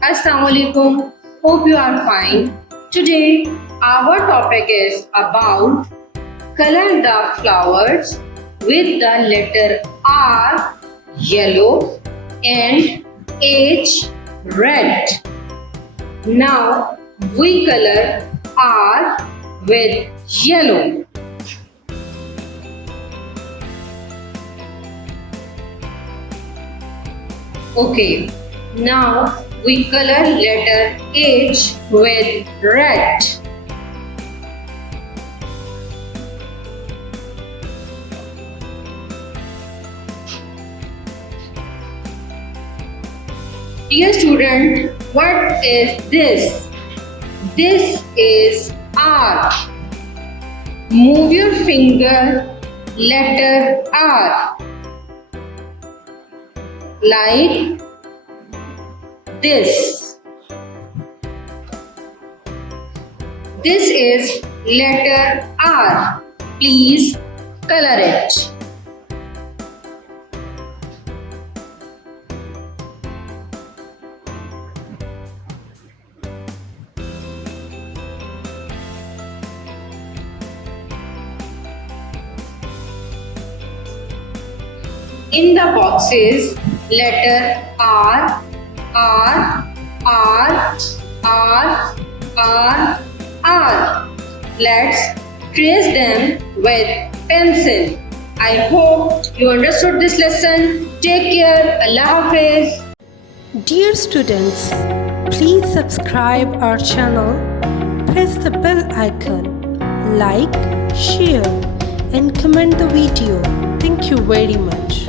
Assalamu alaikum. Hope you are fine. Today our topic is about color the flowers with the letter R yellow and H red. Now we color R with yellow. Okay, now we color letter H with red. Dear student, what is this? This is R. Move your finger, letter R. Like this. This is letter R. Please color it. In the boxes, letter R, R, R, R, R, R. Let's trace them with pencil. I hope you understood this lesson. Take care. Allah Hafiz. Dear students, please subscribe our channel, press the bell icon, like, share and comment the video. Thank you very much.